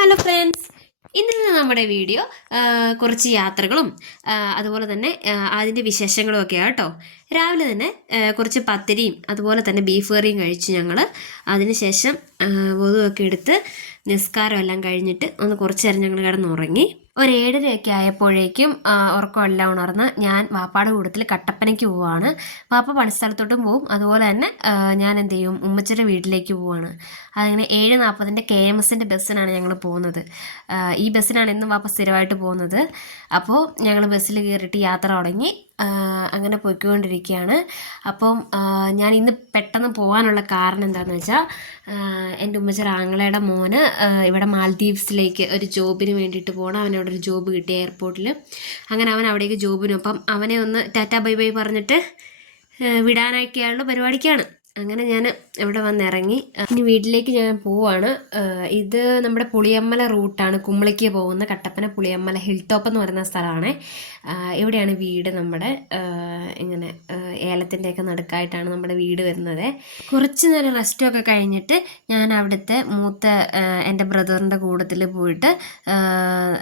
Hello friends, ഇന്നത്തെ നമ്മുടെ video കുറച്ച് യാത്രകളും അതുപോലെ തന്നെ അതിൻ്റെ വിശേഷങ്ങളും ഒക്കെയാണ് കേട്ടോ. രാവിലെ തന്നെ കുറച്ച് പത്തിരിയും അതുപോലെ തന്നെ ബീഫ് കറിയും കഴിച്ചു ഞങ്ങൾ. അതിനുശേഷം വധുവൊക്കെ എടുത്ത് നിസ്കാരം എല്ലാം കഴിഞ്ഞിട്ട് ഒന്ന് കുറച്ച് നേരം ഞങ്ങൾ കിടന്നുറങ്ങി. ഒരു 7:30 ആയപ്പോഴേക്കും ഉറക്കമെല്ലാം ഉണർന്ന് ഞാൻ വാപ്പാടെ കൂട്ടത്തിൽ കട്ടപ്പനയ്ക്ക് പോവുകയാണ്. വാപ്പ പണിസ്ഥലത്തോട്ടും പോവും, അതുപോലെ തന്നെ ഞാൻ എന്ത് ചെയ്യും, ഉമ്മച്ചിയുടെ വീട്ടിലേക്ക് പോവുകയാണ്. അങ്ങനെ 7:40 KMSൻ്റെ ബസ്സിനാണ് ഞങ്ങൾ പോകുന്നത്. ഈ ബസ്സിനാണ് ഇന്നും വാപ്പ സ്ഥിരമായിട്ട് പോകുന്നത്. അപ്പോൾ ഞങ്ങൾ ബസ്സിൽ കയറിയിട്ട് യാത്ര തുടങ്ങി. അങ്ങനെ പോയിക്കൊണ്ടിരിക്കുകയാണ്. അപ്പം ഞാൻ ഇന്ന് പെട്ടെന്ന് പോകാനുള്ള കാരണം എന്താണെന്ന് വെച്ചാൽ, എൻ്റെ ഉമ്മച്ചിയുടെ ആങ്ങളയുടെ മോന് ഇവിടെ മാൽദീവ്സിലേക്ക് ഒരു ജോബിന് വേണ്ടിയിട്ട് പോകണം. അവനവിടെ ഒരു ജോബ് കിട്ടി എയർപോർട്ടിൽ. അങ്ങനെ അവൻ അവിടേക്ക് ജോബിനൊപ്പം അവനെ ഒന്ന് ടാറ്റാ ബൈ ബൈ പറഞ്ഞിട്ട് വിടാനൊക്കെയുള്ള പരിപാടിക്കാണ്. അങ്ങനെ ഞാൻ ഇവിടെ വന്നിറങ്ങി. ഇനി വീട്ടിലേക്ക് ഞാൻ പോവാണ്. ഇത് നമ്മുടെ പുളിയമ്മല റൂട്ടാണ്, കുമ്പളിക്ക് പോകുന്ന കട്ടപ്പന പുളിയമ്മല ഹിൽ ടോപ്പ് എന്ന് പറയുന്ന സ്ഥലമാണ്. ഇവിടെയാണ് വീട് നമ്മുടെ. ഇങ്ങനെ ഏലത്തിൻ്റെയൊക്കെ നടുക്കായിട്ടാണ് നമ്മുടെ വീട് വരുന്നത്. കുറച്ച് നേരം റെസ്റ്റൊക്കെ കഴിഞ്ഞിട്ട് ഞാൻ അവിടുത്തെ മൂത്ത എൻ്റെ ബ്രദറിൻ്റെ കൂട്ടത്തിൽ പോയിട്ട്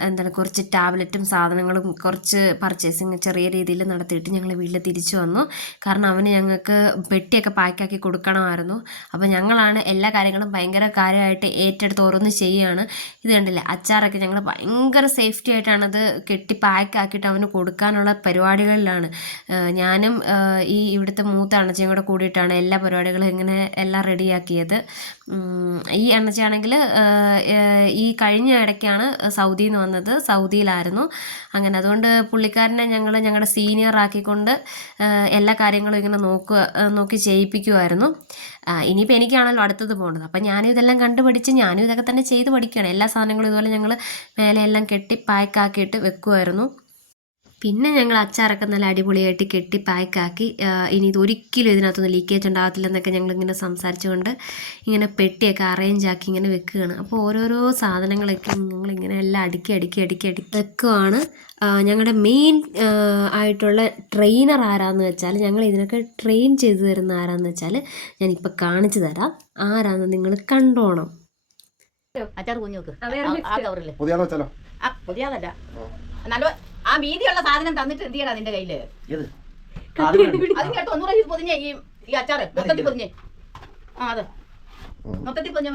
എന്താണ് കുറച്ച് ടാബ്ലറ്റും സാധനങ്ങളും കുറച്ച് പർച്ചേസിങ് ചെറിയ രീതിയിൽ നടത്തിയിട്ട് ഞങ്ങൾ വീട്ടിൽ തിരിച്ചു വന്നു. കാരണം അവന് ഞങ്ങൾക്ക് പെട്ടിയൊക്കെ പാക്കാക്കി കൊടുക്കണമായിരുന്നു. അപ്പോൾ ഞങ്ങളാണ് എല്ലാ കാര്യങ്ങളും ഭയങ്കര കാര്യമായിട്ട് ഏറ്റെടുത്ത് ഓരോന്ന് ചെയ്യുകയാണ്. ഇത് കണ്ടില്ലേ, അച്ചാറൊക്കെ ഞങ്ങൾ ഭയങ്കര സേഫ്റ്റി ആയിട്ടാണത് കെട്ടി പാക്കാക്കിയിട്ട് അവന് കൊടുക്കാനുള്ള പരിപാടികളിലാണ്. ഞാനും ഈ ഇവിടുത്തെ മൂത്ത അണ്ണച്ചയും കൂടെ കൂടിയിട്ടാണ് എല്ലാ പരിപാടികളും ഇങ്ങനെ എല്ലാം റെഡിയാക്കിയത്. ഈ അണ്ണച്ചയാണെങ്കിൽ ഈ കഴിഞ്ഞ ഇടയ്ക്കാണ് സൗദിയിൽ നിന്ന് വന്നത്, സൗദിയിലായിരുന്നു. അങ്ങനെ അതുകൊണ്ട് പുള്ളിക്കാരനെ ഞങ്ങൾ ഞങ്ങളുടെ സീനിയർ ആക്കിക്കൊണ്ട് എല്ലാ കാര്യങ്ങളും ഇങ്ങനെ നോക്കി ചെയ്യിപ്പിക്കുമായിരുന്നു. ഇനിയിപ്പോൾ എനിക്കാണല്ലോ അടുത്തത് പോകേണ്ടത്. അപ്പം ഞാനും ഇതെല്ലാം കണ്ടുപിടിച്ച് ഞാനും ഇതൊക്കെ തന്നെ ചെയ്ത് പഠിക്കുകയാണ്. എല്ലാ സാധനങ്ങളും ഇതുപോലെ ഞങ്ങൾ മേലെ എല്ലാം കെട്ടി പാക്കാക്കിയിട്ട് വെക്കുമായിരുന്നു. പിന്നെ ഞങ്ങൾ അച്ചാറൊക്കെ നല്ല അടിപൊളിയായിട്ട് കെട്ടി പാക്കാക്കി. ഇനി ഇതൊരിക്കലും ഇതിനകത്തൊന്നും ലീക്കേജ് ഉണ്ടാകത്തില്ലെന്നൊക്കെ ഞങ്ങളിങ്ങനെ സംസാരിച്ചുകൊണ്ട് ഇങ്ങനെ പെട്ടിയൊക്കെ അറേഞ്ച് ആക്കി ഇങ്ങനെ വെക്കുകയാണ്. അപ്പോൾ ഓരോരോ സാധനങ്ങളൊക്കെ ഞങ്ങളിങ്ങനെ എല്ലാം അടുക്കി വെക്കുവാണ്. ഞങ്ങളുടെ മെയിൻ ആയിട്ടുള്ള ട്രെയിനർ ആരാന്ന് വെച്ചാൽ, ഞങ്ങൾ ഇതിനൊക്കെ ട്രെയിൻ ചെയ്തു തരുന്ന ആരാന്ന് വെച്ചാൽ ഞാനിപ്പോൾ കാണിച്ചു തരാം. ആരാന്ന് നിങ്ങൾ കണ്ടോണം. അച്ചാർ കുഞ്ഞു പുതിയതല്ല, നല്ല ആ വീതിയുള്ള സാധനം തന്നിട്ട് എന്ത് ചെയ്യണം അതിന്റെ കയ്യില്. അത് കേട്ടോ, ഒന്നുകൂടെ ഇത് പൊതിഞ്ഞേ ഈ അച്ചാറ് മൊത്തത്തിൽ പൊതിഞ്ഞേ. അതെ, മൊത്തത്തിൽ പൊതിഞ്ഞ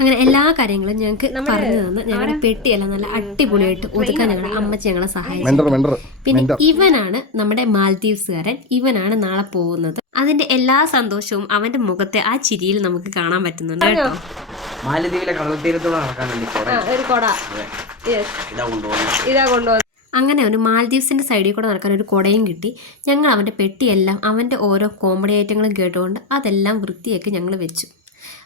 അങ്ങനെ എല്ലാ കാര്യങ്ങളും ഞങ്ങൾക്ക് പറഞ്ഞു തന്ന് ഞങ്ങളുടെ പെട്ടിയെല്ലാം നല്ല അടിപൊളിയായിട്ട് ഒതുക്കാൻ ഞങ്ങളുടെ അമ്മച്ചി ഞങ്ങളെ സഹായിച്ചു. പിന്നെ ഇവനാണ് നമ്മുടെ മാൽദീവ്സുകാരൻ. ഇവനാണ് നാളെ പോകുന്നത്. അതിന്റെ എല്ലാ സന്തോഷവും അവന്റെ മുഖത്തെ ആ ചിരിയിൽ നമുക്ക് കാണാൻ പറ്റുന്നുണ്ട് കേട്ടോ. മാലദ്വീപിലെ കടൽത്തീരത്തോടെ നടക്കാൻ വേണ്ടി ഇതാ കൊണ്ടുപോകുന്നത്. അങ്ങനെ അവന് മാൽദീവ്സിൻ്റെ സൈഡിൽ കൂടെ നടക്കാൻ ഒരു കുടയും കിട്ടി. ഞങ്ങൾ അവൻ്റെ പെട്ടിയെല്ലാം അവൻ്റെ ഓരോ കോമഡി ഐറ്റങ്ങളും കേട്ടുകൊണ്ട് അതെല്ലാം വൃത്തിയാക്കി ഞങ്ങൾ വെച്ചു.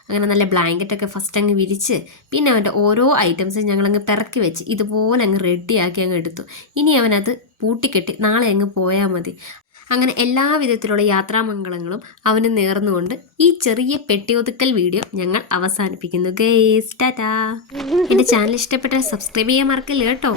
അങ്ങനെ നല്ല ബ്ലാങ്കറ്റൊക്കെ ഫസ്റ്റ് അങ്ങ് വിരിച്ച് പിന്നെ അവൻ്റെ ഓരോ ഐറ്റംസും ഞങ്ങളങ്ങ് പിറക്കി വെച്ച് ഇതുപോലെ അങ്ങ് റെഡിയാക്കി അങ്ങ് എടുത്തു. ഇനി അവനത് പൂട്ടിക്കെട്ടി നാളെ അങ്ങ് പോയാൽ മതി. അങ്ങനെ എല്ലാ വിധത്തിലുള്ള യാത്രാമംഗളങ്ങളും അവന് നേർന്നുകൊണ്ട് ഈ ചെറിയ പെട്ടിയൊതുക്കൽ വീഡിയോ ഞങ്ങൾ അവസാനിപ്പിക്കുന്നു. ഗൈസ്, ടാറ്റാ. എൻ്റെ ചാനൽ ഇഷ്ടപ്പെട്ടാൽ സബ്സ്ക്രൈബ് ചെയ്യാൻ മറക്കില്ല കേട്ടോ.